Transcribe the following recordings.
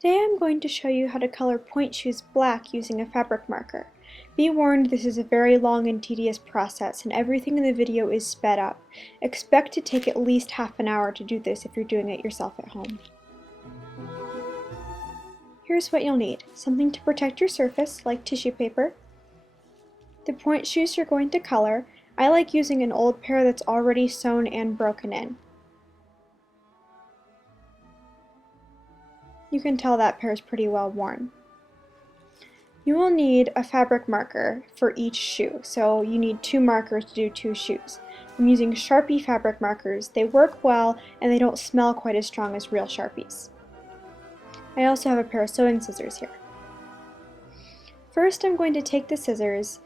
Today I'm going to show you how to color pointe shoes black using a fabric marker. Be warned, this is a very long and tedious process, and everything in the video is sped up. Expect to take at least half an hour to do this if you're doing it yourself at home. Here's what you'll need. Something to protect your surface, like tissue paper. The pointe shoes you're going to color, I like using an old pair that's already sewn and broken in. You can tell that pair is pretty well worn. You will need a fabric marker for each shoe, so you need 2 markers to do 2 shoes. I'm using Sharpie fabric markers. They work well and they don't smell quite as strong as real Sharpies. I also have a pair of sewing scissors here. First, I'm going to take the scissors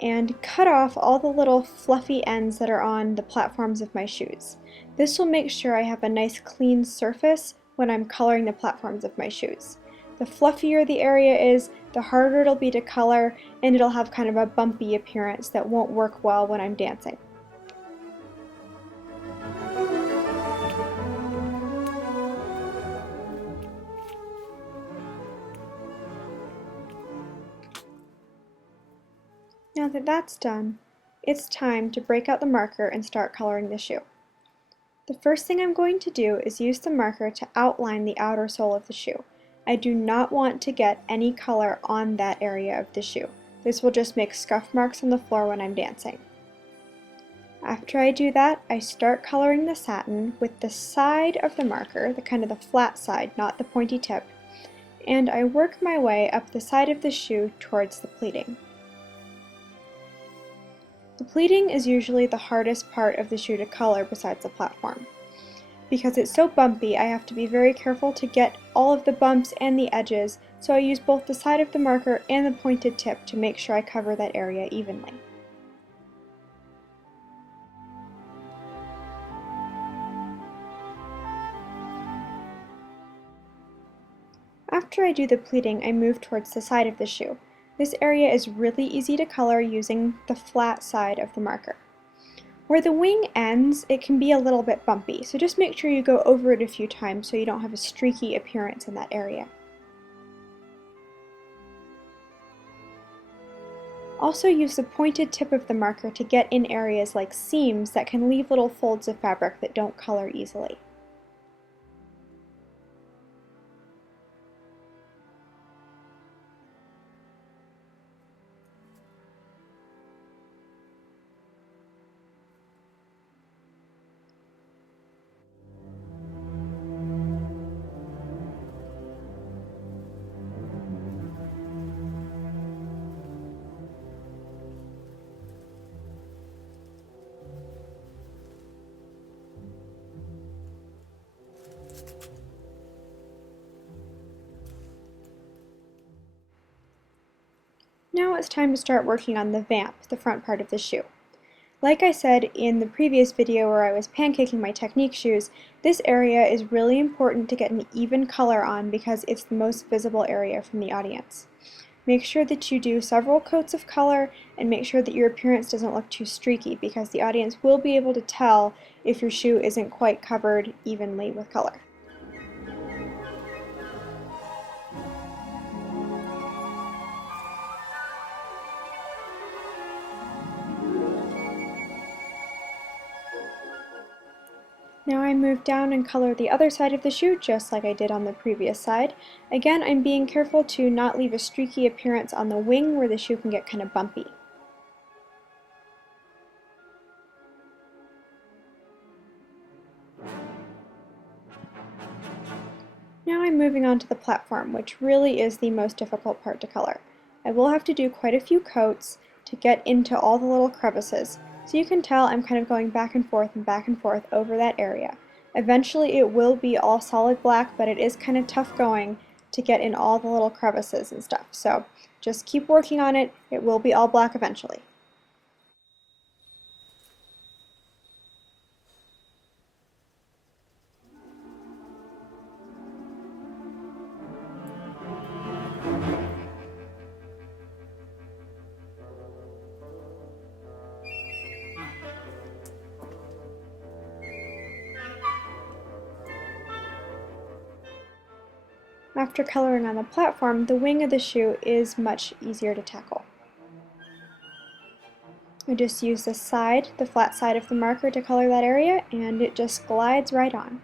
and cut off all the little fluffy ends that are on the platforms of my shoes. This will make sure I have a nice clean surface when I'm coloring the platforms of my shoes. The fluffier the area is, the harder it'll be to color, and it'll have kind of a bumpy appearance that won't work well when I'm dancing. Now that that's done, it's time to break out the marker and start coloring the shoe. The first thing I'm going to do is use the marker to outline the outer sole of the shoe. I do not want to get any color on that area of the shoe. This will just make scuff marks on the floor when I'm dancing. After I do that, I start coloring the satin with the side of the marker, the kind of the flat side, not the pointy tip, and I work my way up the side of the shoe towards the pleating. The pleating is usually the hardest part of the shoe to color besides the platform. Because it's so bumpy, I have to be very careful to get all of the bumps and the edges, so I use both the side of the marker and the pointed tip to make sure I cover that area evenly. After I do the pleating, I move towards the side of the shoe. This area is really easy to color using the flat side of the marker. Where the wing ends, it can be a little bit bumpy, so just make sure you go over it a few times so you don't have a streaky appearance in that area. Also use the pointed tip of the marker to get in areas like seams that can leave little folds of fabric that don't color easily. Now it's time to start working on the vamp, the front part of the shoe. Like I said in the previous video where I was pancaking my technique shoes, this area is really important to get an even color on because it's the most visible area from the audience. Make sure that you do several coats of color and make sure that your appearance doesn't look too streaky because the audience will be able to tell if your shoe isn't quite covered evenly with color. Now I move down and color the other side of the shoe just like I did on the previous side. Again, I'm being careful to not leave a streaky appearance on the wing where the shoe can get kind of bumpy. Now I'm moving on to the platform, which really is the most difficult part to color. I will have to do quite a few coats to get into all the little crevices, so you can tell I'm kind of going back and forth over that area. Eventually it will be all solid black, but it is kind of tough going to get in all the little crevices and stuff, so just keep working on it. It will be all black eventually. After coloring on the platform, the wing of the shoe is much easier to tackle. I just use the flat side of the marker to color that area, and it just glides right on.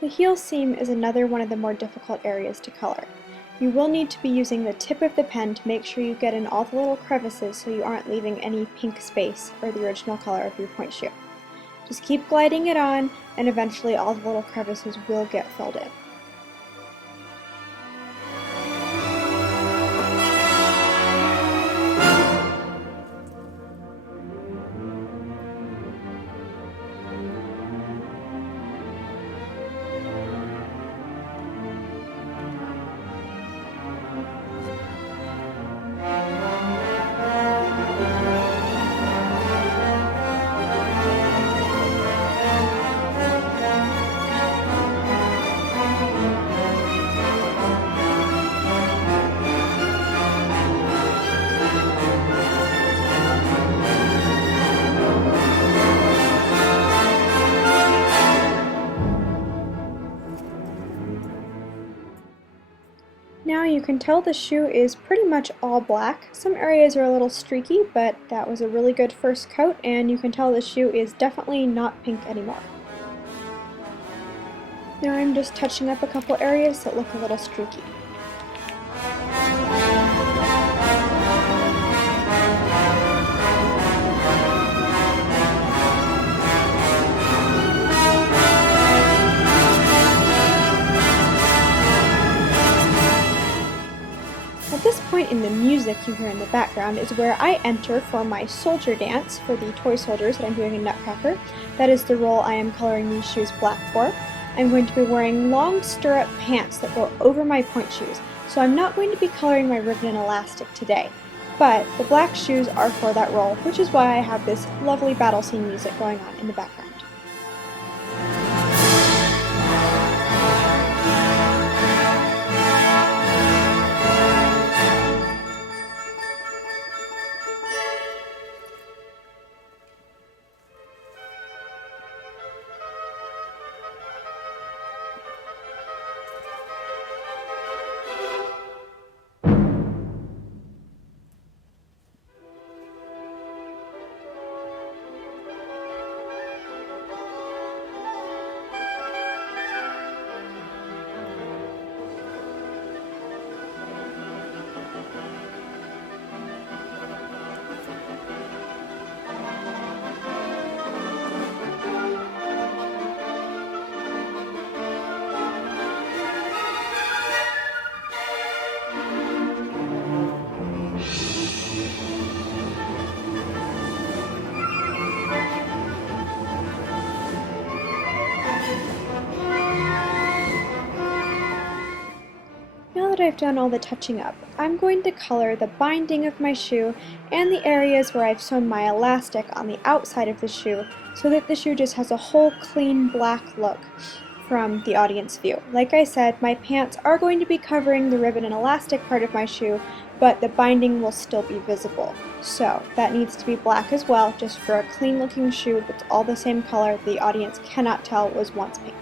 The heel seam is another one of the more difficult areas to color. You will need to be using the tip of the pen to make sure you get in all the little crevices so you aren't leaving any pink space or the original color of your pointe shoe. Just keep gliding it on, and eventually all the little crevices will get filled in. Now you can tell the shoe is pretty much all black. Some areas are a little streaky, but that was a really good first coat, and you can tell the shoe is definitely not pink anymore. Now I'm just touching up a couple areas that look a little streaky. At this point in the music you hear in the background is where I enter for my soldier dance for the toy soldiers that I'm doing in Nutcracker. That is the role I am coloring these shoes black for. I'm going to be wearing long stirrup pants that go over my pointe shoes, so I'm not going to be coloring my ribbon and elastic today. But the black shoes are for that role, which is why I have this lovely battle scene music going on in the background. Now that I've done all the touching up, I'm going to color the binding of my shoe and the areas where I've sewn my elastic on the outside of the shoe so that the shoe just has a whole clean black look from the audience view. Like I said, my pants are going to be covering the ribbon and elastic part of my shoe, but the binding will still be visible. So that needs to be black as well, just for a clean looking shoe that's all the same color the audience cannot tell was once pink.